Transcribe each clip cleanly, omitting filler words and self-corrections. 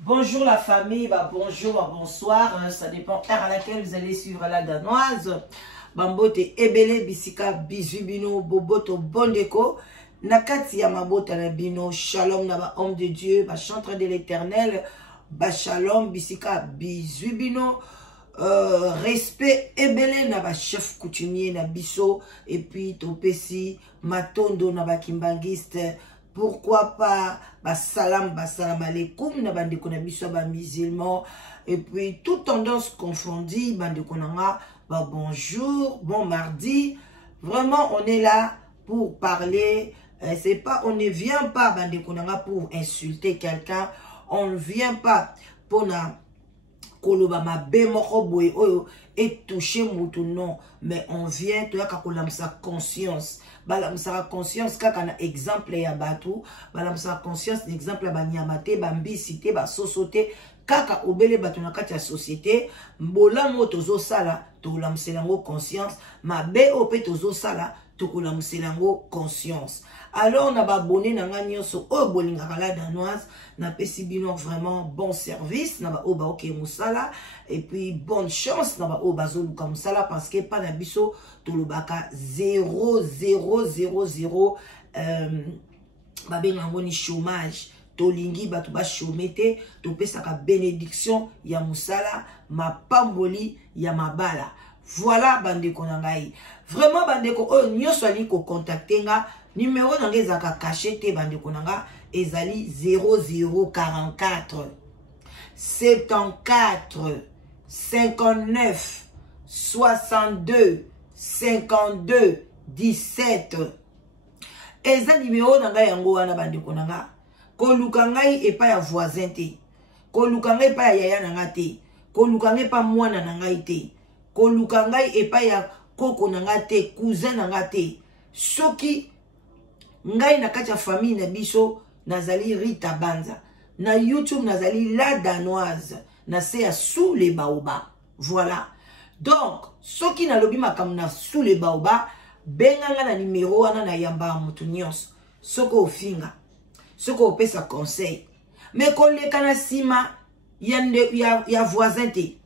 Bonjour la famille, bonjour, bonsoir, ça dépend l'heure à laquelle vous allez suivre la danoise. Bambote ebele bisika bizubino boboto bondeko nakati ya mabota na bino shalom na ba homme de Dieu, ba chantre de l'Éternel, ba shalom bisika bizubino. Respect ebele na ba chef coutumier na biso et puis topesi matondo na ba kimbangiste. Pourquoi pas salam alaikum na bandeko na biso ba musulman et puis toute tendance confondue bandeko nanga bonjour, bon mardi. Vraiment on est là pour parler, c'est pas on ne vient pas bandeko nanga pour insulter quelqu'un, on ne vient pas pour na koloba mabe moko boye oyo et toucher mutu non, mais on vient to yaka kolamsa conscience. Balamsa conscience kaka na exemple ya batu, balamsa conscience exemple ya banyamate, bambisite, basosote kaka obele batu na kati ya société, mbola mo tozo sala to lamselango conscience, mabe ope tozo sala to lamselango conscience. Alors on a abonné na nganyoso o bolinga kala danoise na pesi bino vraiment bon service na ba oba ok musala et puis bonne chance na ba oba zoluka musala parce que pas na biso to lobaka 0 ba benga ngoni chômage to lingi batu ba chômete to pesaka bénédiction ya musala mapamboli ya mabala. Voilà bandeko na ngai. Vraiment bandeko o nyoso ali ko contacter nga numéro nanga ezaka caché te bandeko nanga ezali 0044 74 59 62 52 17. Eza numéro nanga yango wana bandeko nanga. Koluka ngai epa ya voisin te. Koluka ngai epa ya yaya nanga te. Koluka ngai epa mwana nanga te. Koluka ngai epa ya koko nanga te, cousin nanga te. Soki ngai na kati ya famille na biso nazali Rita Banza. Na YouTube nazali La Danoise. Na se ya sous les baobas. Voilà. Donc, soki na lobi makambo na sous les baobas, benganga na numéro wana na yamba mutu nyonso. Soko ofinga. Soko opesa conseil. Mais koleka na sima ya voisin te.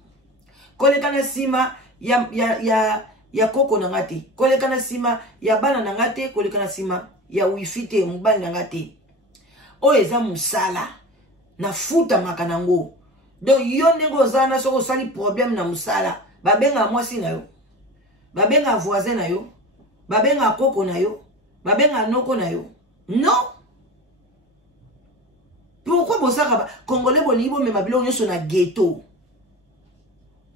Koleka na sima ya koko nanga te. Koleka na sima ya bana nanga te. Koleka na sima ya wifi te mobali nanga te. O eza musala na futa makanango. Donc yo ndenge ozana soko sali problème na musala, babenga mwasi na yo, babenga voisin na yo, babenga koko na yo, babenga noko na yo. Non. Pourquoi bosaka congolais boni bo mema biloko nyonso na ghetto?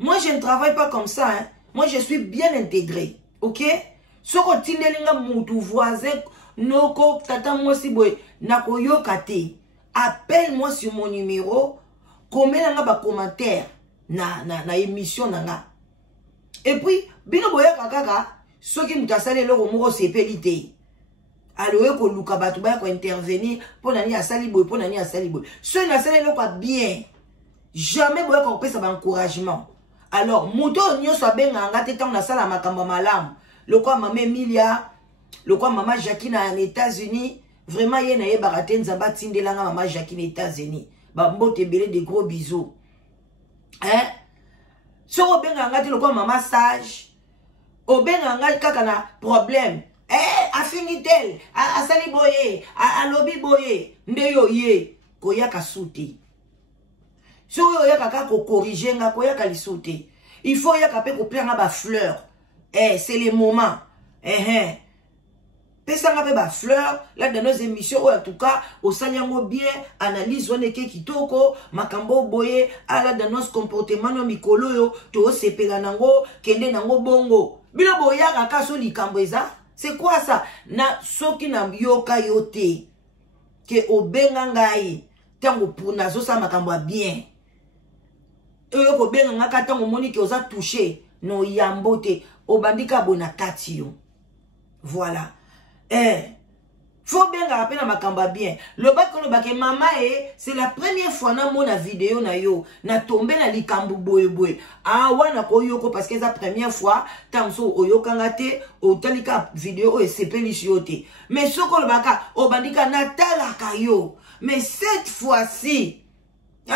Moi je ne travaille pas comme ça hein. Moi je suis bien intégré. OK? Soko tindelinga mutu voisin noko tata mwasi boy nakoyoka te. Appelle-moi sur mon numéro. Comment nga ba commentaire na émission nanga. Et puis bino boya kaka soki mutasale loko moko sepeli te. Alors ko luka batu ba ko intervenir pour nani asali boy pour nani asali boy. Ce na sale loko bien. Jamais boya ko pesa ba encouragement. Alors muto nyoso benga nga te tang na sala makambo malamu. Lokwa mama Emilia, lokwa mama Jacqueline en États-Unis, vraiment yena ye barate nzamba tindelanga mama Jacqueline aux États-Unis. Bambote belé des gros bisous. Hein? So obenga ngati lokwa mama sage. Obenga ngati kaka na problème. Afinitel, asali boye, alobi boye, ndeyo ye, koyaka suti. So yaka kako corriger nga koyaka lisuti. Il faut yaka pe ko planga ba fleur. C'est le moment. Pesanga pe ba fleur là dans nos émissions en tout cas au sanyango bien analyse on eke kitoko makambo boye ala dans nos comportements no mikolo yo to sepela nango kende nango bongo bilo boya kaka so likambo eza c'est quoi ça na soki na yoka yote ke obenga ngai tango pour nazo sa makambo bien yo ko benga ngaka tango moni ke oza touché no yambote obandika bona kati yo. Voilà. Faut bien rappeler na makamba bien. Le bac le bac mama c'est la première fois na mona vidéo na yo na tombé na likambu boye boye. Ah wana ko yoko parce que c'est la première fois tamso oyoka ngate o talika vidéo e sepeli yote. Mais soko le baka obandika na talaka yo. Mais cette fois-ci hein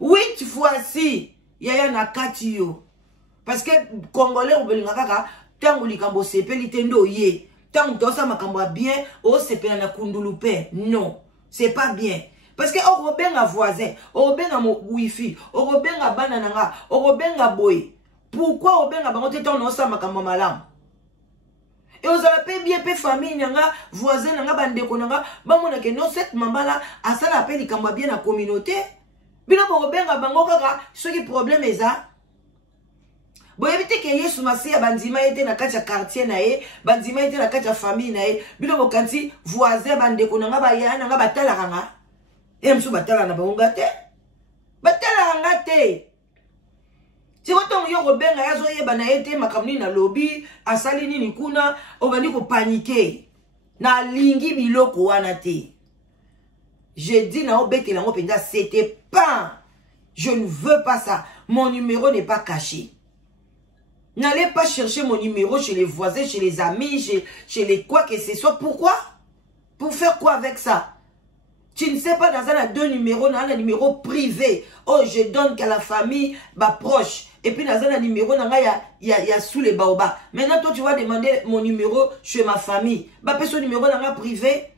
8 fois si yaya na kati yo. Parce que Congolais obelinga kaka tangu likambo sepeli tendo ye. Tangu tosa makambo bien o sepela na kundulupe. Non, c'est pas bien. Parce que o robenga voisin, o robenga mo wifi, o robenga banananga, o robenga boy. Pourquoi o benga bango te tono sa makambo malamu? Et vous avez bien pe famille nanga, voisin nanga bandeko nanga, ba mona ke non cette maman là, asala pe likambo bien na communauté. Bino bo benga bango kaka, ce qui problème est ça. Bon, évitez que Yesu Masia bandima était na kacha quartier na ye, bandima était na kacha famille na ye, bino bo kanti voisin bandeko nanga ba ya nanga batala ranga. Et msu batala na bango te. Batala ranga te. Si vous avez un robenga yazo yeba na ete makamni na lobby, asali nini kuna, obandi ko paniquer. Na lingi biloko wana te. Je dis na obete la ngopenda, c'était pas. Je ne veux pas ça. Mon numéro n'est pas caché. N'allez pas chercher mon numéro chez les voisins, chez les amis, chez les quoi que ce soit. Pourquoi? Pour faire quoi avec ça? Tu ne sais pas, dans un deux numéros, dans un numéro privé. Oh, je donne qu'à la famille, bah proche. Et puis dans un numéro, il y a sous les baobas. Maintenant, toi, tu vas demander mon numéro chez ma famille. Bah, ce numéro dans un privé.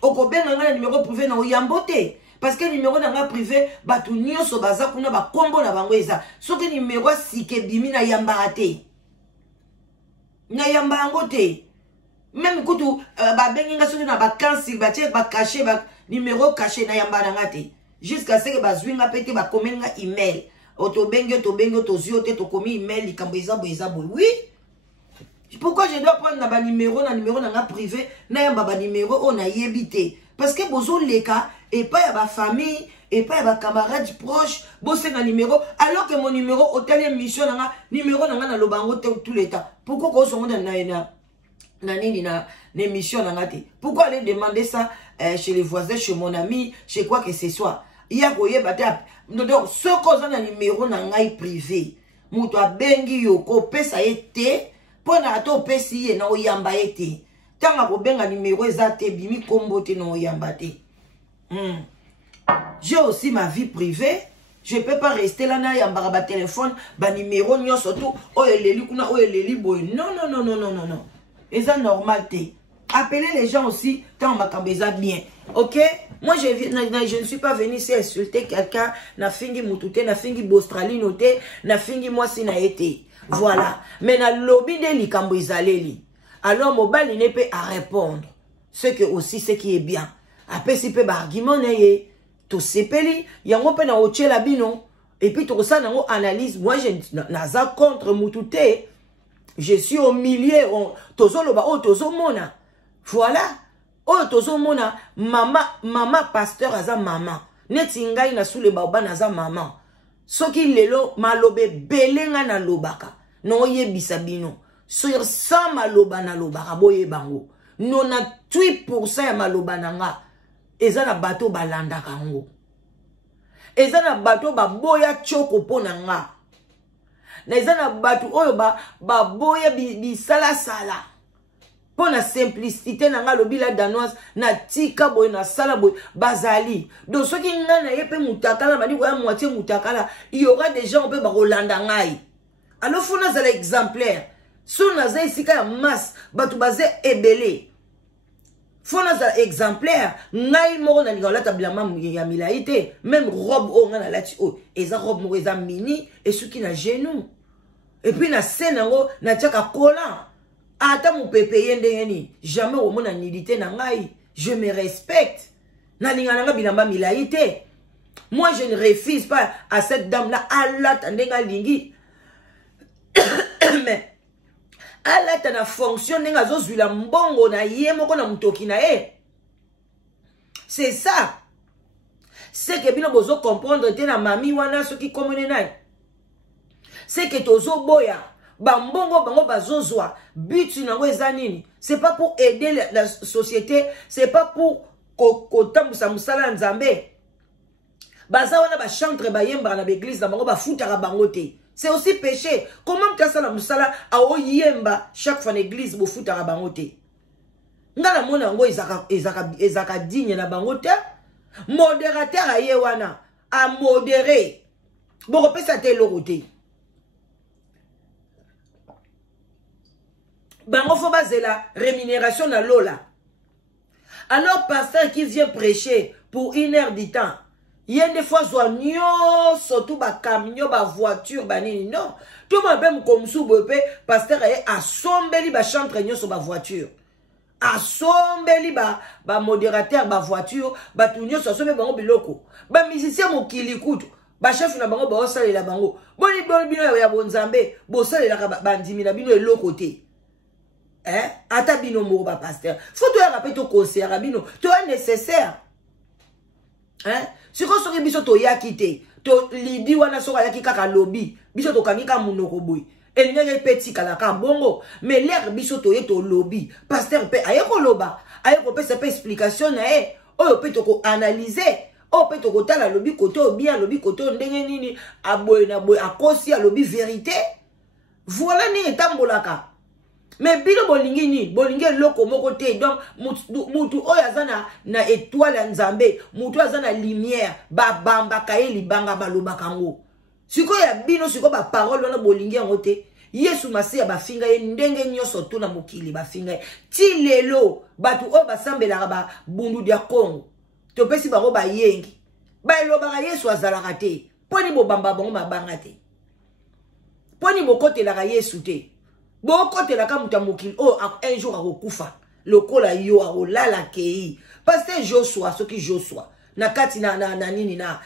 Au Kobe, dans un numéro privé, dans Yambote. Parce que le numéro dans un privé, bah, tout nyo so baza, kuna ba combo na bangweza. Sauf que le numéro, si ke bimi na yambarate. Na yambarangote. Même quand tu bah benginga soki na ba cancel ba check ba caché ba numéro caché na yamba ngate jusqu'à ce que ba zwinga pété ba komenga email auto bengo to ziote to komi email likambo eza bo oui. Pourquoi je dois prendre na numéro na nga privé na yamba ba numéro on a yebité parce que bozo leka et pas ya ba famille et pas ya ba camarades proches bosse na numéro alors que mon numéro hôtel mission na numéro na nga na lobango tout le temps pourquoi ko so na na émission pourquoi aller demander ça chez les voisins, chez mon ami, chez quoi que ce soit. Il y a quoi donc ce qu'on a un numéro na ngai privé. Muto bengi yoko pesa ete pona ato pesi na oyamba ete. Tanga ko benga numéro ezate bimi kombo te na oyamba te. J'ai aussi ma vie privée. Je peux pas rester là na yamba ba téléphone ba numéro nyo surtout o eleli kuna o eleli boy. Non. Et ça normal te. Appelez les gens aussi tant makambeza bien. OK? Moi je ne suis pas venu ici insulter quelqu'un na fingi mutute na fingi bostrali noté na fingi moi si na été. Voilà. Mais na lobby de likambo ezaleli. Alors mobile n'est pas à répondre. Ce que aussi ce qui est bien. Après si peut argument naye to sepeli yango pe na ochela bino et puis to ça nango analyse moi je naza contre mutute. Je suis au milieu, tozoloba, tozomona. Voilà. Tozomona, mama pasteur aza mama. Neti ngai na sous le baoba naza mama. Soki lelo malobe belenga na lobaka. No yebisa bino. Sur 100 maloba na lobaka boye bango. 98% ya maloba nanga. Eza na bato balanda kango. Eza na bato baboya choko po nanga. Na izana batu oyo ba boya bi sala pour la simplicité na lobi la danoise na tika boy na sala boy bazali donc ceux qui ngana yepe mutakala badi ko ya moitié mutakala il y aura des gens pe ba rolanda ngai alors faut na za exemplaire so na za isika ya masse batu bazé ebele faut na za exemplaire ngai moko na linga la tablama ya milaité même robe o ngana lati o eza robe mo eza mini et ceux qui na genou. Et puis na scène na tchaka kola ata mu pepe yende yeni jamais au mona nidité na ngai je me respecte na linga nga bilamba milaité moi je ne refuse pas à cette dame là Allah tandenga lingi mais Allah tana fonction nenga zozula mbongo na ye moko na mutoki na e c'est ça c'est que bino bozo comprendre te na mami wana soki komone nai c'est que tozo boya bambongo bango bazozwa but nango ezanini c'est pas pour aider la société c'est pas pour kotambusa musala nzambe baza wana ba chantre bayemba na l'église na bango ba futaka bango te c'est aussi péché comment mtasa na musala a oyemba chaque fois l'église bo futaka bango te ngala mona ngo ezaka digne na bango te modérateur aye wana a modérer Bon, pesa te l'oroté. Bango faut baser la rémunération na lola. Alors, pasteur qui vient prêcher pour 1 heure du temps, il y a des fois, surtout ba camion, ba voiture, ba nini, non. Tout le monde même comme sous bopé, pasteur est assombeli ba chantre sur ba voiture. Assombeli ba modérateur, ba voiture, ba tunyo sur somme bango biloko. Ba musicien mo kilikutu, ba chef na bango ba osale la bango. Boni bino ya bonzambe, bo sale la ba ndimi na bino eloko te. Ata bino moko ba pasteur. Faut to rappeler to concert bino, to est nécessaire. Si on biso to yakite, to lidi wana soka yaki kaka lobby, biso to kangika munoko boy. Elinga petit kala ka bongo, mais l'air biso to yeto lobby. Pasteur pe ayeko loba, ayeko pe se pe explication na oyo pe to ko analyser. O pe to ko tala lobby côté o bien lobby côté ndenge nini aboy na boy akosi a lobby vérité. Voilà ni etambolaka. Mais bino bolingi ni bolingi loko moko te donc mutu oyo na étoile ya nzambe mutu azana lumière ba bamba kaye libanga baloba kango siko ya bino siko ba parole na bolingi yango te Yesu masiya ba finga ye ndenge nyoso to na mokili ba finga ti lelo batu o basambela ba bundu dia Congo to pesi bango ba yengi ba eloba Yesu azalaka te poni bo bamba bango mabanga te poni bokotela ka Yesu te. Bokote la kamuta mokili oh un jour akokufa lokola yo akolala kei pasteur Joshua soki Joshua na kati na nini na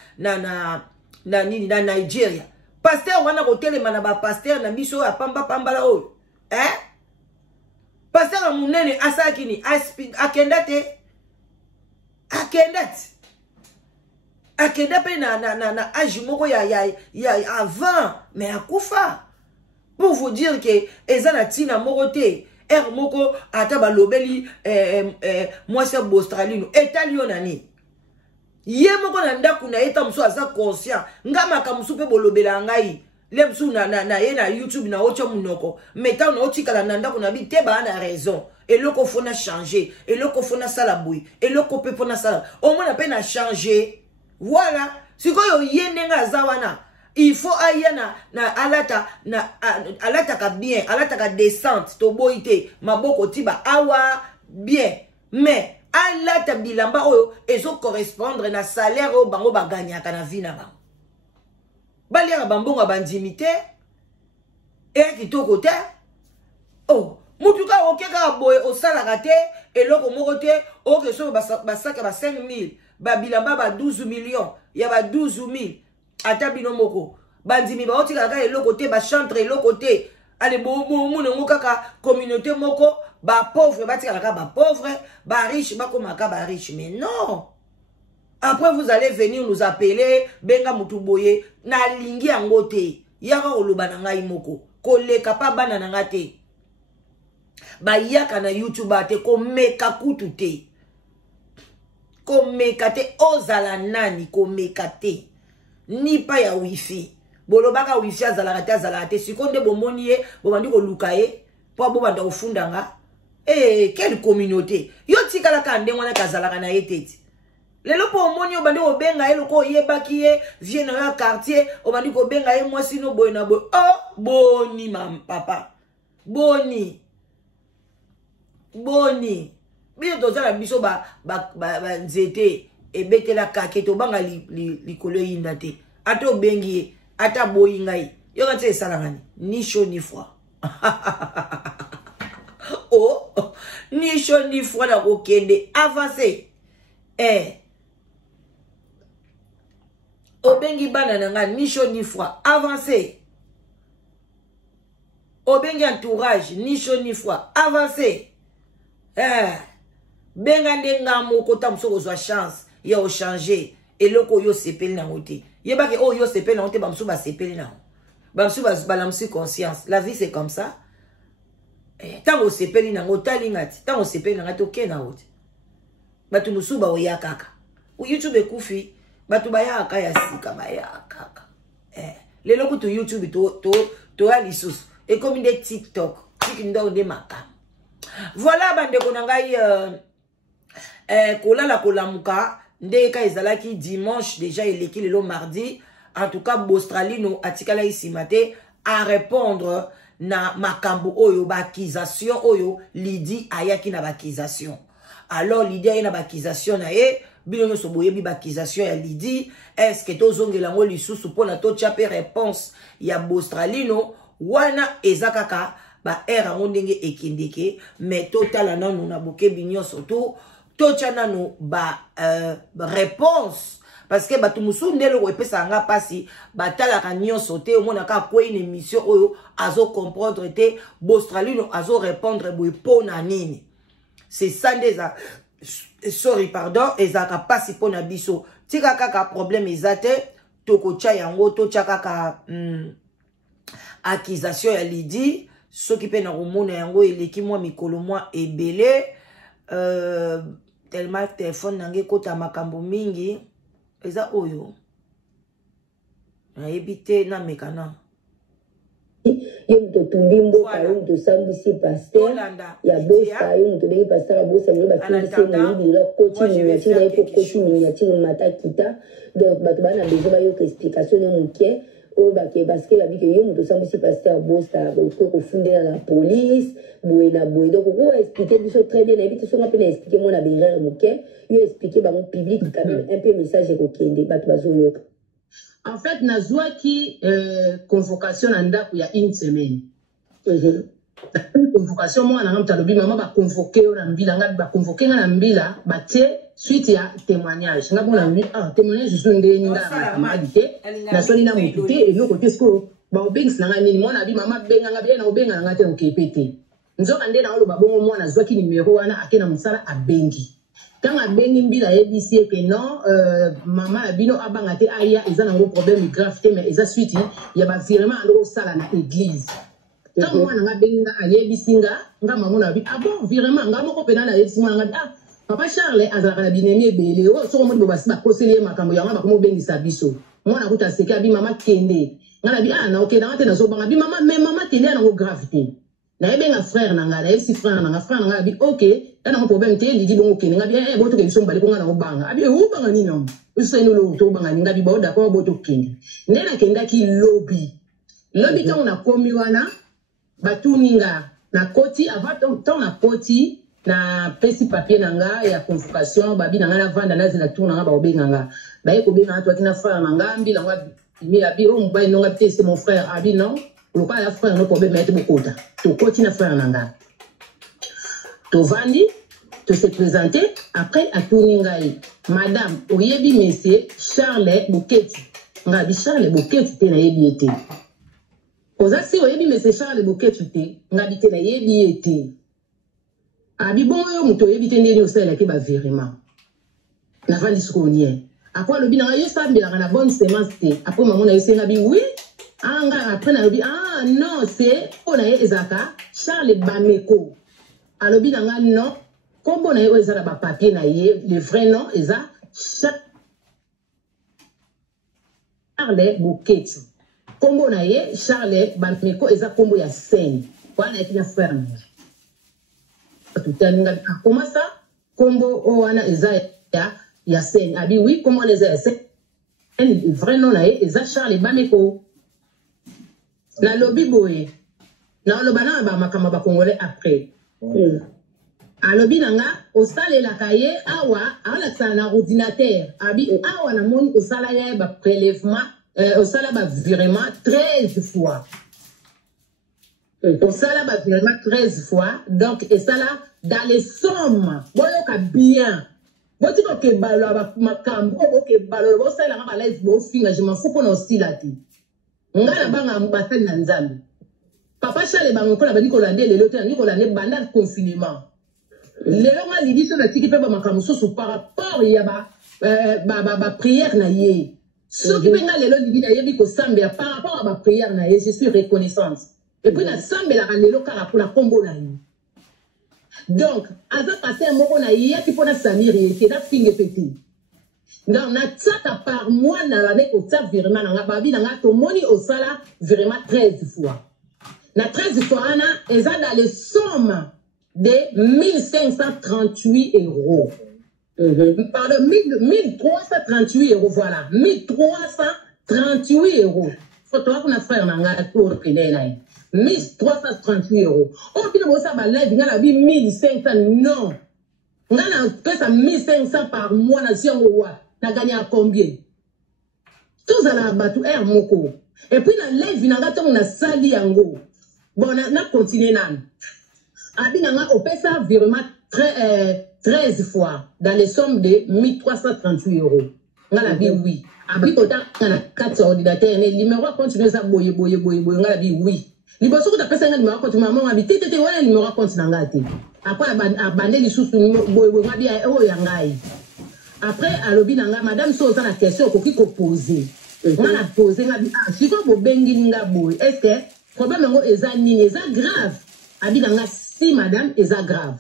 Nigeria pasteur wana kotelema na ba pasteur na biso ya pamba la oyo pasteur munene asaki ni akenda pe na âge moko ya avant mais akufa. Pour vous dire que ezana tina morote moko ata balobeli moi c'est Australie Italie nani ye moko na ndaku na eta muso aza conscient ngama ka muso pe bolobela ngai le muso na ye na YouTube na ocho munoko meta na otikala na ndaku na bi te ba na raison eloko fona changer eloko fona sala boui eloko pe fona sala au moins na pe na changer voilà sikoyo ye nenga zawana. Il faut aïe na alata ka bien, alata ka descente, to boite, maboko tiba awa bien. Mais alata bilamba oyo ezo correspondre na salaire o bango ba gagna kana vina ba. Balia bambonga bandimité et kitoko te. Oh, mutuka okeka boye o salaka te eloko moko te o ke so basaka ba 5000, ba bilamba ba 12 millions, ya ba 12000. Ata bino moko bandimi ba otika kaka eloko te ba chantre eloko te ale mo kaka communauté moko ba pauvre batika kaka ba pauvre ba riche ba komaka ba riche mais non après vous allez venir nous appeler benga mutu boye na lingi yango te yaka oloba na ngai moko koleka pa bana na ngate ba yaka na YouTube ate ko meka kutu te ko meka te ozala nani ko meka te ni pa ya wifi bolobaka wifi azalaka te sikonde bomoni ye bobandi ko luka ye po bobanda ofundanga quelle communauté yo tikala ka ndengo na kazalaka na yeteti lelo po omoni obandi ko benga ye loko yebaki ye vie na ya quartier obandi ko benga ye mwasi no boy na boy oh boni mam papa boni biso tozala biso ba nzete ebetela kake to banga likolo yinda te ato bengi ata boyi ngai yo kanti esalangani ni chaud ni froid oh ni chaud ni froid na kokende avancer obengi bana na nga ni chaud ni froid avancer obengi entourage ni chaud ni froid avancer benga ndenga moko ta msoko zwa chance ya o changer eloko yo sepeli na ngote yebaki o yo sepeli na ngote bamsu ba sepeli na bamsu ba balamsi conscience la vie c'est comme ça tango sepeli na ngotali ngati tango sepeli na ngati okena ngote batu musu ba oya kaka u YouTube ekufi batu ba ya aka ya sika ba ya kaka lelo kutu YouTube to ali sus et comme des TikTok ndo de maka voilà bande ko ngai kolala kolamuka ndeka ezalaki dimanche déjà eleki lelo mardi en tout cas Bostralino atikala isimate à répondre na makambo oyo ba accusation oyo Lydie ayaki na ba accusation. Alors Lydie ayaki na ba accusation na ye bino so boyebi ba accusation ya Lydie est-ce que tozongela ngo lisusu pona to chape réponse ya Bostralino wana ezakaka ba era ngondenge ekindeke mais total nanu na bokebi nyonso to chana no ba réponse parce que batu musu ndelo ko epesa nga pasi batala ka nyonso te omona ka ko une émission oyo azo comprendre te Bostralino azo répondre boy pona nini c'est ça déjà sorry pardon ezaka pasi pona biso tika kaka problème ezate toko cha yango to cha kaka accusation ya Lydie soki pe na romona yango eleki mwa mikolo mwa ebele tellement téléphone nange kota makambo mingi eza oyo nayebi te na mekana yo muto tumbi mboka yo muto sambwisi pasteur ya bosa yo muto bengi pasteur ya bosa mine batungisi moyibi la koti miniatire na ye po koti miniatire mata kita donc bato bana besoin bayoka explication ne moke oyo bake parce que babi ke yo muto sambwisi pasteur bosa okoki kofundela na police boye na boye donc oko expliquer biso très bien nayebi te songa mpe na expliquer mona berere moke yo expliquer bango public quand même un peu message ekokende bato bazoyoka. En fait, nazwaki convocation en date il y a une semaine. Convocation moi na ngamta lobi mama ba convoquer na mbila ngabi ba convoquer na mbila ba te suite ya témoignage. Ngabo na mbi témoignage zo ndeni nga amadite na soni na mutute et no côté sko ba obings na ngani mona bi mama benga ngabi na obenga ngate okepete. Nzoka nde na olo ba bongo mwana zwaki numéro wana akena musala abengi. Quand a béni mbila ebisi que non maman abino abangate aya eza na gros problème grave te mais eza suite ya ba virement ando sala na église quand moi na benga ayebisi nga maman na bi ah bon virement nga moko pena na yebisi nga ah papa Charles azala na binemi ebele o so mo bo basi ba conseiller makambo ya nga ba ko bengisa biso moi na kuta seka bi mama kende nga na bi ah na okay na te na zo banga bi mama mais mama kende na gravité na ebenga frère nanga na esi frère nanga bi OK na problème te Lydie bongo kene nga bien boto ke biso mbali ko nga na obanga abi obanga ni non uso ino lo to banga nga bi ba d'accord boto kene ndena kenda ki lobby ta na komi wana batuninga na koti avant ton na koti na pesi papier nanga ya convocation babi nanga na vanda na zina tourna nga ba obenga nga ba e ko benga to kina frère nanga mbila nga mi abi o mbai no nga te c'est mon frère abi non le pas la frère no problème mettre beaucoup to koti na frère nanga to vandi to se présenter après à Touningaï madame oyebi monsieur Charles Boketi ngabi Charles Boketi te na yebi ete oza si oyebi monsieur Charles Boketi te ngabi te na yebi ete abi bon yo muto oyebi te ndeni osala ke ba virement na vandi skonien après le bina yo sambela na bonne semence te après maman na yo senga bi oui anga après na bi ah non c'est on a ezaka Charles Bameko alobi nanga non kombo na ye ezala ba papier na ye le vrai nom eza Charles Boketi kombo na ye Charles Bameko eza kombo ya scène wana ekina frère tout tanga comment ça kombo wana eza ya scène abi oui comment les eza scène le vrai nom na ye eza Charles Bameko na lobi boye na lobana ba makama ba congolais après alobi nanga osalela kaye awa ala na ordinateur abi awa na moni osala ya ba prélèvement osala ba virement 13 fois osala ba virement 13 fois donc esala dans les sommes boyoka bien boti ko ke balo ba makambo ke balo bo sala ba live bo finga je m'en fous pour osila ti ngala banga mbatani na nzambe papa Charles bango ko la bani ko lande lelo te ni ko lande banda confinement lelo nga Lydie so na tiki pe ba makambo so par rapport ya ba prière na ye so ki benga lelo Lydie na yebi ko sambela par rapport à ba prière na ye je suis reconnaissante et puis na sambela ka lelo kala pour la combo na ye donc aza passé un moko na ye ki pona Samir ye ki da finge petit donc na tsaka par mois na l'année ko tsa virement na babi na to moni au sala vraiment 13 fois na 13 fois ana eza dans les sommes de 1538 euros. Pardon, 1338 euros, voilà. 1338 1338 euros. Photo qu'on a frère nanga pour kenai 1338 euros. On pina bossa ba live ngala bi 1500 non. Ngala pesa 1500 par mois na siongo wa. Na gagné à combien? Tous à la batu air moko. Et puis la live nanga ton na sali yango. Bon na continuer nan. Abi nanga opesa virement 13 fois dans les sommes de 1338 euros. Ngala bi oui. Abi kota na 4 ordinateurs ne numéro continue ça boye ngala bi oui. Liboso ko ta pesa ngala numéro compte maman abi tete wala numéro compte nanga te. Après abandé li sous boye ngabi o yangai. Après alobi nanga madame so ça la question ko ki ko poser. Ngala poser ngabi si ko bo bengi nga boye. Est-ce que problème ngo eza nini eza grave? Abi nanga si madame eza grave.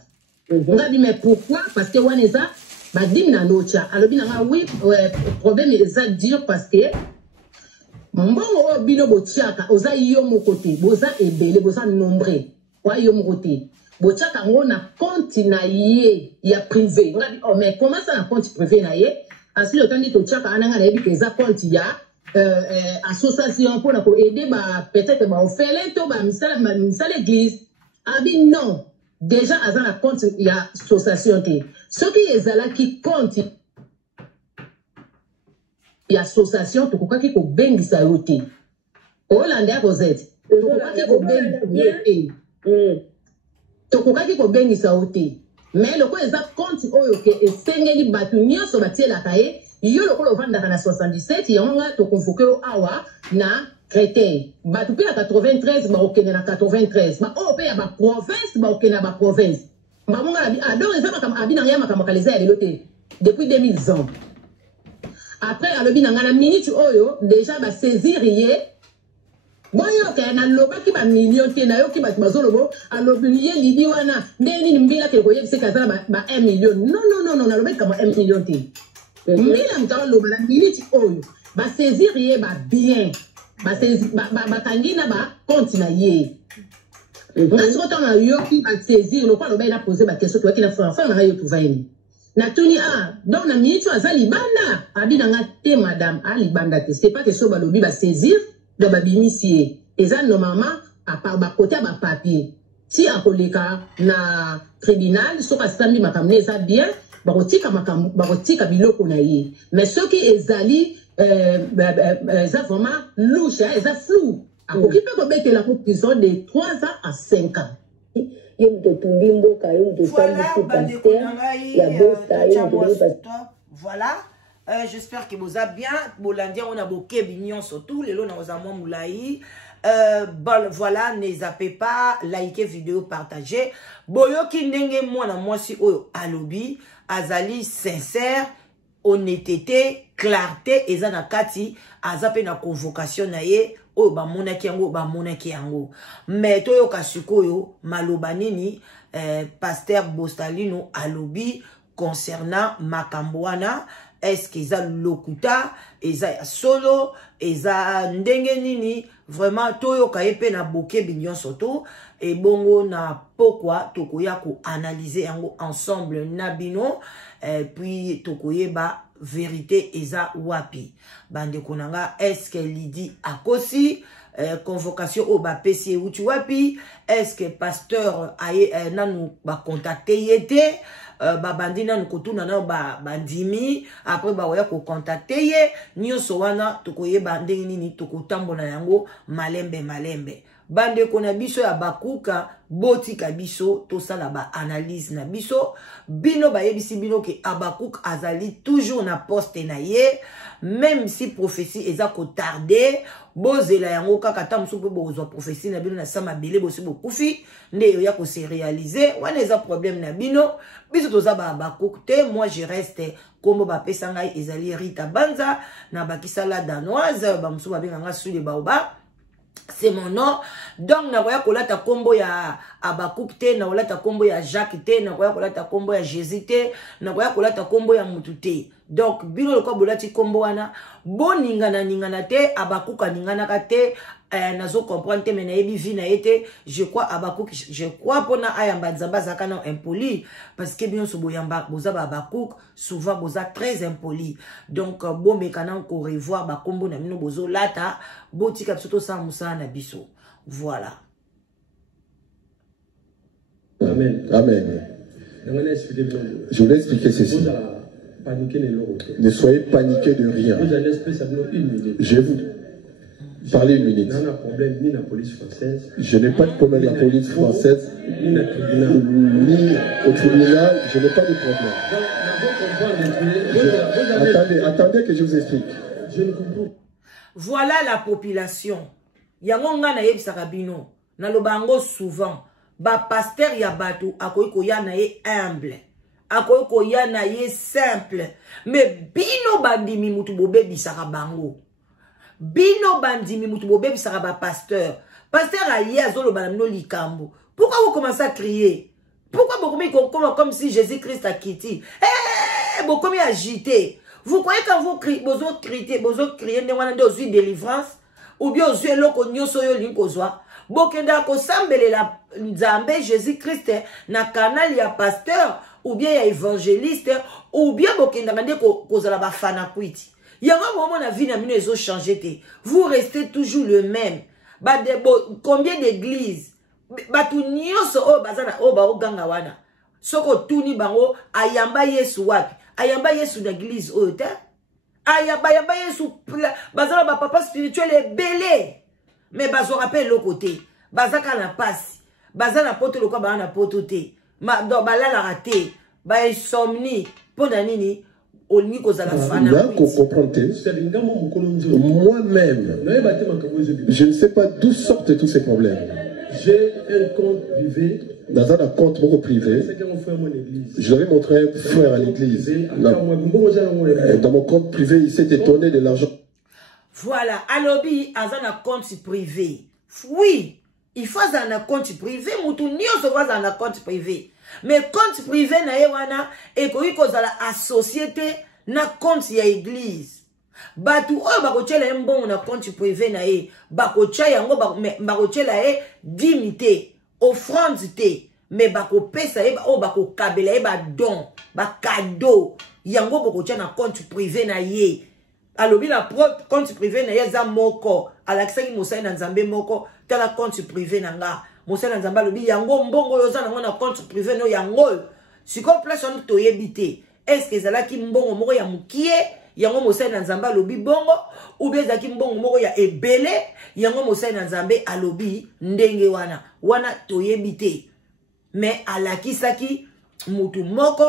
Ngabi mais pourquoi? Parce que wana eza badim na nocha alobi nanga oui problème eza dur parce que mbongo bino botiaka oza yo mokote boza ebele boza nombreux wa yo mokote botiaka ngo na compte na ye ya privé ngabi oh mais comment ça na compte privé na ye asili otandi to tiaka ananga na yebi que eza compte ya association pour na ko aider ba peut-être ba ofele to ba misala église abi non déjà aza na compte ya association te soki ezala ki compte ya association to kokaki ko bengisa yote Hollande ya kozete to kokaki ko bengisa to kokaki ko bengisa yote mais loko eza compte oyo ke esengeli batu nyonso batiela kaye yo loko lovanda na 77 yonga to convoquer awa na Créteil batu pe 93 ba okene na 93 ba o pe ya ba province ba okene na ba province ba monga abi adon eza makama abi na yama kama kaleza ya lelote depuis 2000 ans. Après, alobi na ngana minute oyo déjà ba saisir ye. Boyo ke na loba ki ba million te na yo ki ba bazolobo alobi ye libi wana ndeni mbila ke ko yebise kazala ba 1 million. Non na loba kama 1 million te. Mbila mtawa loba na minute oyo ba saisir ye ba bien. Ba saisir ba tangina ba compte na ye. Nasi ko tona yo ki ba saisir lo kwa loba ina poser ba question to ki na fa na yo trouver. Na tuni donc na minute azali banda abi nanga te madame ali banda te c'est pas que so balobi ba saisir de ba bimisier eza normalement à part ba côté ba papier si akoleka na tribunal so ka sambi makamne eza bien ba kotika makambo ba kotika biloko na ye mais ce qui ezali eza vraiment louche eza flou akoki pe ko betela ko prison de 3 ans à 5 ans. Voilà, j'espère que vous avez bien. Bolandia, on a beaucoup bignon surtout. Les lots, on a moulaï. Voilà, ne zappez pas, likez vidéo, partagez. Boyo ki ndenge moi na moi si oyo alobi, azali sincère, honnêteté, clarté, eza na kati, azape na convocation na ye. Oh, ba monaki yango. Mais toyo kasukoyo, maloba nini, pasteur Bostalino alobi concernant Makambouana, est-ce qu'ils a lokuta, eza solo, eza ndenge nini, vraiment toyo kaepe na boke bignon soto, et bongo na pourquoi tokoya ko analyser yango ensemble nabino, puis tokoye ba vérité eza wapi bande konanga est-ce que Lydie akosi convocation au ba PC ou tu wapi est-ce que pasteur aye nanu ba contacter yete ba bandina nkotuna na ba bandimi après ba oya ko contacter ye nyoso wana tokoye bande nini tokotambola yango malembe bande kona biso ya bakuka botika biso to sala ba analyse na biso bino ba yebisi bino ke Abakuk azali toujours na poste na ye même si prophétie eza ko tarder bozela yango kaka ta musupe bozwa prophétie na bino na sama bele bosi bokufi nde yo ya ko se réaliser wana eza problème na bino biso toza ba Abakuk te moi je reste comme ba pesa ngai ezali Rita Banza na bakisala danoise ba musuba benganga sule baoba. C'est mon nom. Donc, na voya kolata kombo ya Abakuk te, na kolata kombo ya Jacques te, na voya kolata kombo ya Jésus te, na voya kolata kombo ya Mutu te. Donc bino loko bolati kombo wana bon ningana te abakuka ningana kate nazo comprendre te mena yebi vi na ete je crois abakuk je crois pona ayamba nzamba zakana impoli parce que bien so boyamba boza abakuk souvent boza très impoli donc bon mekana ko revoir ba kombo na mino bozo lata botika biso sa musana na biso voilà. Amen. Amen. Je voulais expliquer ceci. Ne soyez paniqués de rien. Je vais vous parler une minute. Je n'ai pas de problème avec la police française, ni au tribunal, je n'ai pas de problème. Attendez que je vous explique. Voilà la population. Yangonga na yeb sarabino. Na lobango souvent. Ba pasteur ya bato akoyi koya na ye humble. Akoyi koya na ye simple. Mais bino bandimi mutu bobe bisaka bango. Bino bandimi mutu bobe bisaka ba pasteur. Pasteur a ye azolo banamino likambo. Pourquoi vous commencez à crier? Pourquoi vous commencez comme si Jésus-Christ a quitté? Vous commencez à agiter. Vous croyez quand vous criez, vous criez, vous délivrance? Ou bien vous loko nyoso yo linkozwa? Bokenda ko sambele la nzambe Jésus-Christ na canal ya pasteur ou bien ya évangéliste ou bien bokenda ngande ko zala ba fana kwiti. Yango moment na vie na mino ezo changer te. Vous restez toujours le même. Combien d'églises batu nyoso o bazana o ba oganga wana. Soko tuni bango ayamba Yesu wapi? Ayamba Yesu na église o te. Ayamba Yesu bazana ba papa spirituel ebele. Mais bazo rappelle le côté. Bazaka na passe. Bazana poto le quoi ba na poto te. Ma do balala raté. Ba insomnie. Pona nini oni ko zala fana. Là qu'on comprend. Moi-même, je ne sais pas d'où sortent tous ces problèmes. J'ai un compte privé. Dans un compte beaucoup privé, je l'avais montré un frère à l'église. Dans mon compte privé, il s'est étonné de l'argent. Voilà, alobi azana compte privé. Oui, il faut un compte privé, mutu nyo se voit un compte privé. Mais compte privé na yewana et ko zala associété na compte ya église. Batu o bakochela mbongo na compte privé na ye, bakocha yango bakochela ye dimité, offrande te, mais bakopesa ye o bakokabela ye ba don, ba cadeau, yango bakocha na compte privé na ye. Alobi la compte privé na yeza moko alakisaki mosai na nzambe moko tala compte privé na nga mosai na nzambe alobi yango mbongo yoza na ngona compte privé no yango siko place on to yebite est-ce que zalaki mbongo moko ya mukie yango mosai na nzambe alobi bongo ou bien zaki mbongo moko ya ebele yango mosai na nzambe alobi ndenge wana to yebite mais alakisaki mutu moko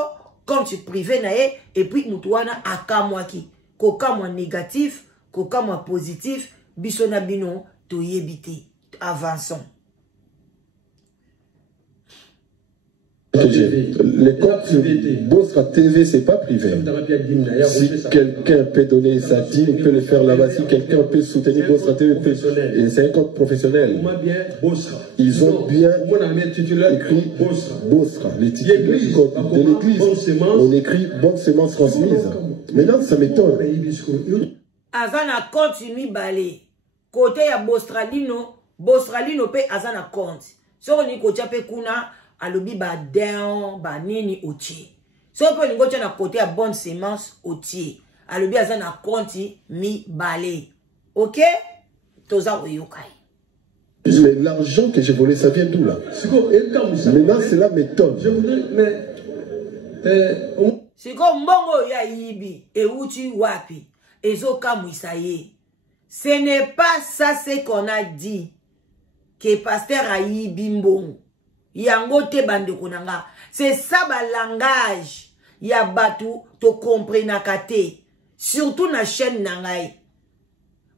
compte privé na ye et puis mutu wana akamwaki koka moi négatif, koka moi positif, bisona bino to yebite. Avançons. Les comptes Bosra TV, c'est pas privé. Si quelqu'un peut donner sa dîme, il peut le faire là-bas. Si quelqu'un peut soutenir Bosra TV, c'est un compte professionnel. Ils ont bien écrit Bosra, les titulaires de l'église. On écrit bonne semence transmise. Maintenant, ça m'étonne. Azana continue balé. Côté ya Bostralino pe azana compte. So ni kocha pe kuna alobi ba den ba nini otie. So pe ni kocha na côté ya bonne semence otie. Alobi azana compte mi balé. OK? Toza oyokai. Mais l'argent que j'ai volé, ça vient d'où là? Maintenant, cela m'étonne. Je voudrais, mais Siko mbongo ya yibi e uchi wapi ezoka mwisaye. Ce n'est pas ça ce qu'on a dit que pasteur a yibi mbongo. Yango te bande konanga. C'est ça ba langage ya batu to comprenaka te. Surtout na chaîne nangai.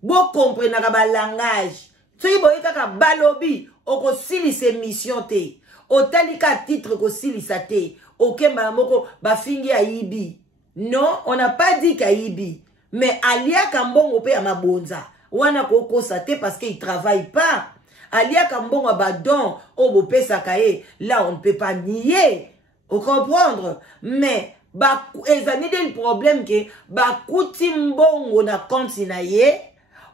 Bo comprenaka ba langage. Soki boye kaka balobi oko silise mission te. Otalika titre ko silisa te. Ok, moko bafingi aibi. Non, on n'a pas dit qu'aibi. Mais alia kambongo pe ya mabonza. Wana koko sate parce qu'il travaille pas. Alia kambongo abadon, obo pesa kaye. Là, on ne peut pas nier. Vous comprendre? Mais ezali del problème ke bakuti mbongo na compte na ye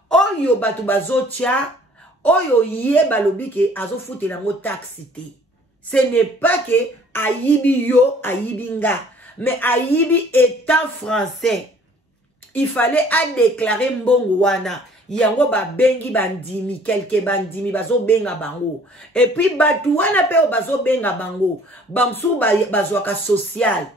oyo batu bazotia oyo ye balobi ke azofutela ngo taxe te. Ce n'est pas que ayibi yo ayibi nga, mais ayibi état français. Il fallait déclarer mbongo wana. Yango ba bengi bandimi, quelques bandimi bazo benga bango. Et puis batu wana pe bazo benga bango. Bamsou bazwaka social.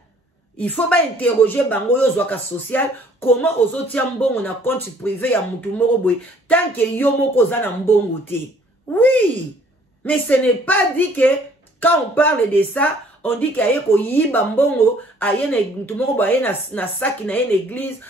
Il faut pas interroger bango yo zwaka social. Comment ozotia mbongo na compte privé ya mutu moko boy tant que yo moko za na mbongo te. Oui, mais ce n'est pas dit que quand on parle de ça, on dit qu'il y a ko yiba mbongo aye na mutu moko boy na sac na une église.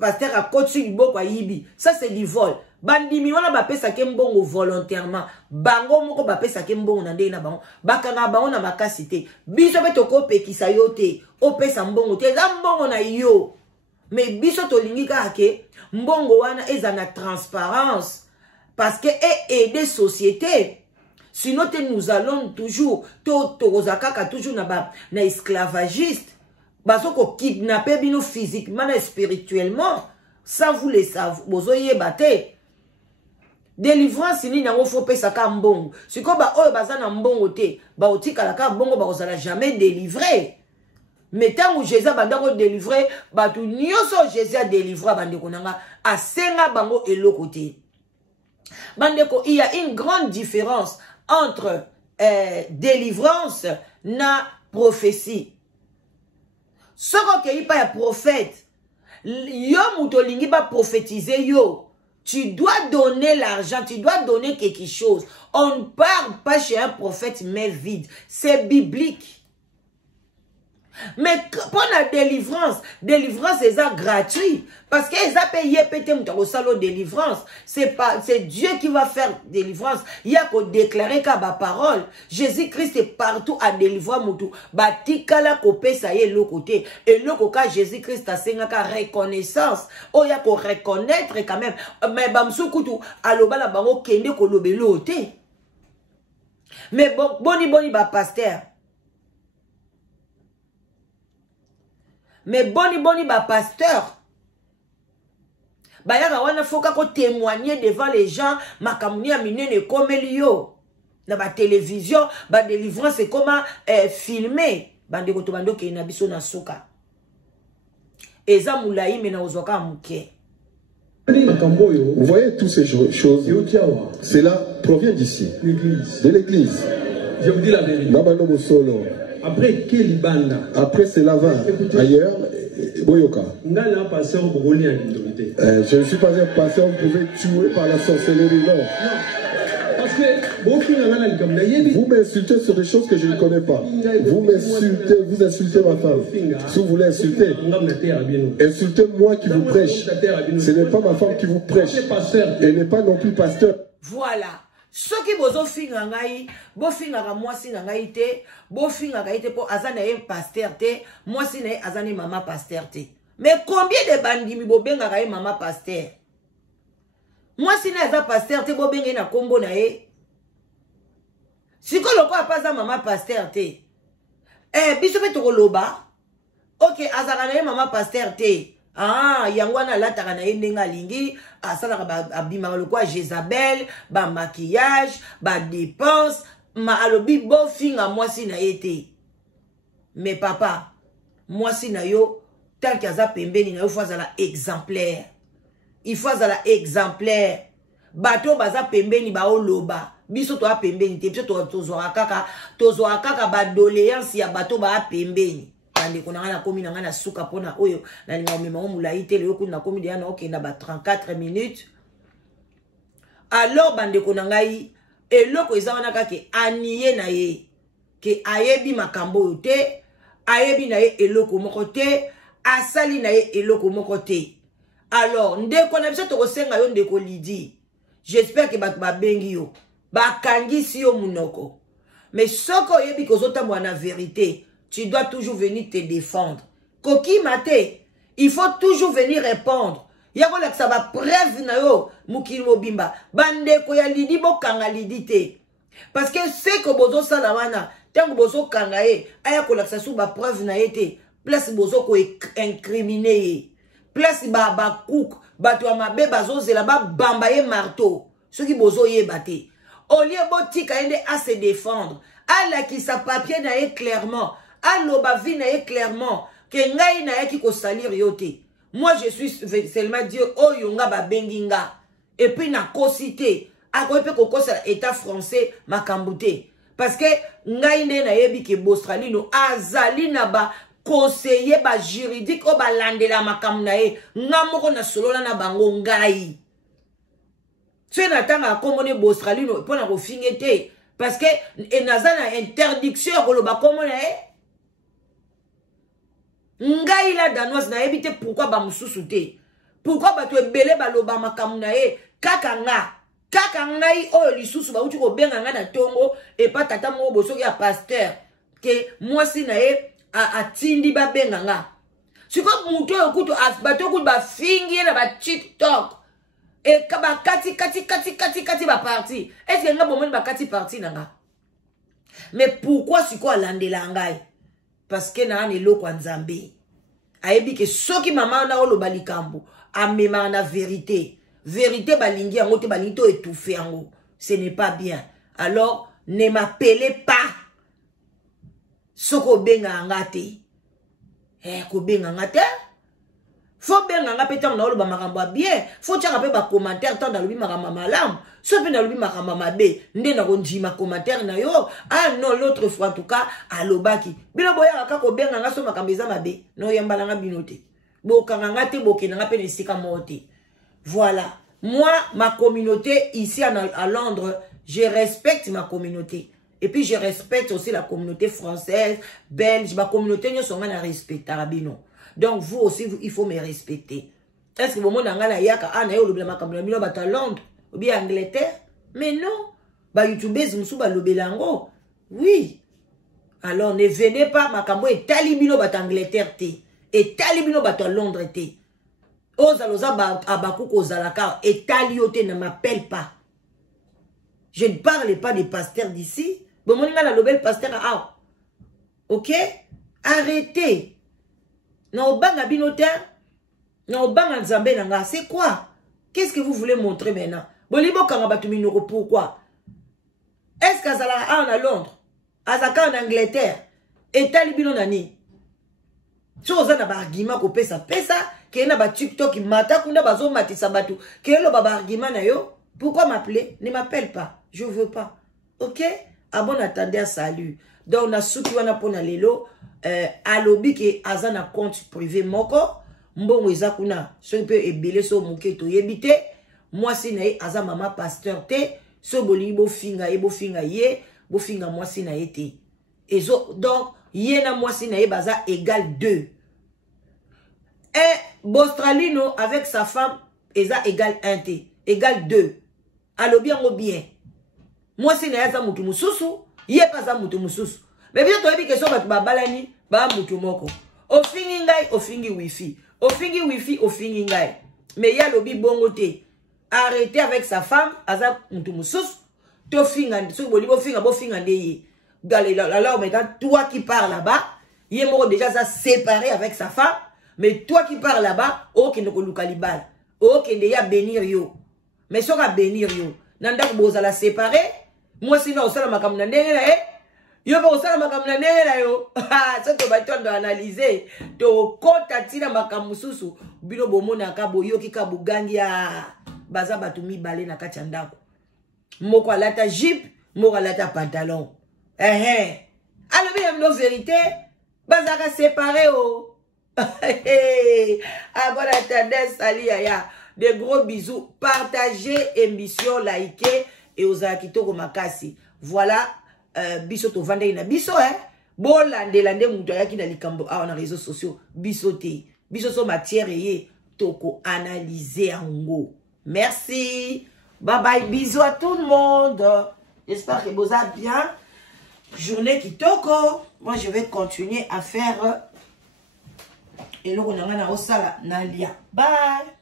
Pasteur a coaché du boko yibi. Ça c'est du vol. Bandimi wana ba pesa ke mbongo volontairement. Bango moko ba pesa ke mbongo na ndé na bango. Bakanga bango na makasité. Biso be toko pekisa yo te. O pesa mbongo te. Za mbongo na yo. Mais biso to lingi ka ke mbongo wana eza na transparence. Parce que aider société. Sinon nous allons toujours toujours na esclavagiste. Bazoko kidnapper bino physiquement et spirituellement sans vous les savoir bozoye bate délivrance ni nango faut pesa ka mbongo siko ba oyo bazana mbongo te ba otikala ka mbongo ba ozala jamais délivré mais tant où Jésus bandako délivré batu nyoso Jésus a délivré bandeko nanga asenga bango eloko te bandeko. Il y a une grande différence entre délivrance na prophétie. Ce qu'il n'y a pas de prophète, yo moutolingi ba prophétiser yo. Tu dois donner l'argent, tu dois donner quelque chose. On ne parle pas chez un prophète mais vide. C'est biblique. Mais pour la délivrance est gratuit. Parce qu'ils ont payé peut-être au salon de délivrance. C'est Dieu qui va faire délivrance. Il y a qu'à déclarer qu'à ma parole. Jésus-Christ est partout à délivrer moutou. Batikala kopé ça y est le côté. Et le côté Jésus-Christ a sengaka reconnaissance. Oh y a qu'à reconnaître quand même. Mais bamsoukutu aloba la bango kende kolobelo te. Mais boni ba pasteur. Mais boni ba pasteur. Bayaka wana foka ko témoigner devant les gens makamuni aminene komelio na ba télévision ba délivrance c'est comment filmer bande ko to bando ke na biso na suka eza mulai mena ozoka muke. Vous voyez toutes ces choses, cela provient d'ici, de l'église. Je vous dis la vérité. Après cela va ailleurs. Boyoka. Je ne suis pas un pasteur, vous pouvez tuer par la sorcellerie, non. Parce que vous m'insultez sur des choses que je ne connais pas. Vous m'insultez, vous insultez ma femme. Si vous voulez insulter, insultez moi qui vous prêche. Ce n'est pas ma femme qui vous prêche. Elle n'est pas non plus pasteur. Voilà. Ce qui bozo finga ngai, bo finga ka mwasi na ngai te, bo finga ka ite po azana e pasteur te, mwasi na e azani mama pasteur te. Mais combien de bandimi bo benga ka e mama pasteur? Mwasi na eza pasteur te bo benga na kombo na e. Siko loko apaza mama pasteur te. Biso pe to loba. OK, azana na e mama pasteur te. Ah, yangwana lataka na yendenga lingi, asala abima lokwa Jezabel, ba maquillage, ba dépense, ma alobi bo finga mwasi na ete. Mais papa, mwasi na yo, tant qu'il y a pembeni na yo faut azala exemplaire. Il faut azala exemplaire. Bato baza pembeni ba oloba. Biso to a pembeni te, biso to zo kaka ba doléance ya bato ba pembeni. Bande ko na komi na ngana suka pona oyo na linga omema omulai te leo kuna komi dia na okenda ba 34 minutes. Alors bande ko na ngai eloko eza wana kake aniye na ye ke ayebi makambo yo te, ayebi na ye eloko moko te, asali na ye eloko moko te. Alors ndeko na biso to kosenga yo ndeko Lydie. J'espère que ba bengi yo ba kangisi yo munoko. Mais soko yebi kozota mwana vérité. Tu dois toujours venir te défendre. Koki mate, il faut toujours venir répondre. Yako lak ça va preuve na yo mukili mobimba. Bande ko ya Lydie bo kanga Lydie te. Parce que c'est que bozo sala wana, tango bozo kanga e, aya ko lak ça sou ba preuve na yete. place bozo ko incriminer place ba cook bato ya mabe bazozela ba bamba ye marteau soki bozo yeba te au lieu botika ende à se défendre ala ki sa papier na ye clairement aloba vie na ye clairement que ngai na ye ki ko salir yote. Moi je suis seulement Dieu oyo nga ba benginga et puis na kosité a ko pe ko kosa état français makambute parce que ngai nde na yebi ke Australie no azali na ba conseiller ba juridique o ba landela makambu na ye nga moko na solola na bango ngai tu na tanga komone Australie no pona ko fingete parce que enazana interdiction ko lo ba komone ngai la danoise na ebite pourquoi ba mususu te pourquoi ba to ebele ba lo ba makambu na ye kaka ngai oyo lisusu ba uti ko benga nga na tongo e pa tata mo boso ya pasteur ke mwasi na ye atindi ba benga nga siko muto okuto bato okuto ba fingi na ba TikTok e ka ba kati ba parti est-ce que nga bomoni ba kati parti na nga mais pourquoi siko alandela ngai parce que na ani loko nzambe ayebi ke soki mama na olo balikambo amema na vérité balingi yango te balingi to étouffer yango ce n'est pas bien alors ne m'appelez pas soko benga ngate ko benga ngate faut benga nga peta na olo ba makambo bien faut tshaka pe ba commentaire tant dans le makambo malam so pe na le makambo mabe nde na ko ndima commentaire na yo ah non l'autre fois en tout cas alobaki bino boya ka ko benga nga so makambo za mabe no yambala nga binote bokanga ngate bokena nga pe nesika mote. Voilà, moi ma communauté ici à Londres, je respecte ma communauté et puis je respecte aussi la communauté française, belge, ma communauté nous sommes à respecter rabino. Donc vous aussi il faut me respecter. Est-ce que vous monde ngala yaka ana yo lobela makambo bino bata Londres ou bien Angleterre? Mais non, ba youtubers musu ba lobelango. Oui. Alors ne venez pas makambo et talibino bata Angleterre te et talibino bata Londres te. Ozaloza abakuko zalaka et taliote ne m'appelle pas. Je ne parle pas des pasteurs d'ici. Bon, mon la lobel pasteur ah. OK? Arrêtez. Non banga binoter. Non banga nzambe nanga, c'est quoi? Qu'est-ce que vous voulez montrer maintenant? Bolibo kangabatumino pourquoi? Est-ce qu'azala en Londres? Azaka en Angleterre? Et talibino nani? Chose na ba argument ko pesa ke na ba TikTok mata kunda bazo matisa batu ke lo ba argument na yo. Pourquoi m'appeler? Ne m'appelle pas. Je veux pas. OK? A bon attendant salut. Donc na suki wana pona lelo alobi ke azana compte privé moko mbongo eza kuna so pe ebele so muketo yebite moi si na aza mama pasteur te so boli bo finga ye bo finga moi si na été. Et so donc yena moi si na baza égal 2. Et Bostralino avec sa femme eza égal 1 t égal 2. Alobi ngo bien. Moi si na za mutu mususu, ye pa za mutu mususu. Mais bien to yebi ke so batu babalani ba mutu moko. Ofingi ngai ofingi wifi. Ofingi wifi ofingi ngai. Mais ya lobi bongo te. Arrêtez avec sa femme aza mutu mususu. To finga so boli bo finga ndeye. Alors maintenant toi qui parles là-bas, il est déjà ça séparé avec sa femme, mais toi qui parles là-bas, oh qui ne ko lukalibal. Oh qui ne bénir yo. Mais ça va bénir yo. Nanda ko bozala séparé. Moi sinon osala makambu na ndenge na yo ba osala makambu na ndenge na yo. Ça to ba tondo analyser. To kota tina makambu susu bino bomona ka boyo ki ka bugangi ya baza batu mibale na kati ya ndako. Moko alata jupe, moko alata pantalon. Alors bien nos vérités, bazaka séparé oh. Ah bon attendez salut ya. Des gros bisous, partagez émission, likez et aux akitoko makasi. Voilà biso to vande ina biso Bon lande muto yaki na likambo a na réseaux sociaux biso te. Biso so matière ye toko analyser ango. Merci. Bye bye, bisous à tout le monde. J'espère que vous allez bien. Journée qui toko. Moi, je vais continuer à faire. Et là, on a au sala. Nalia. Bye.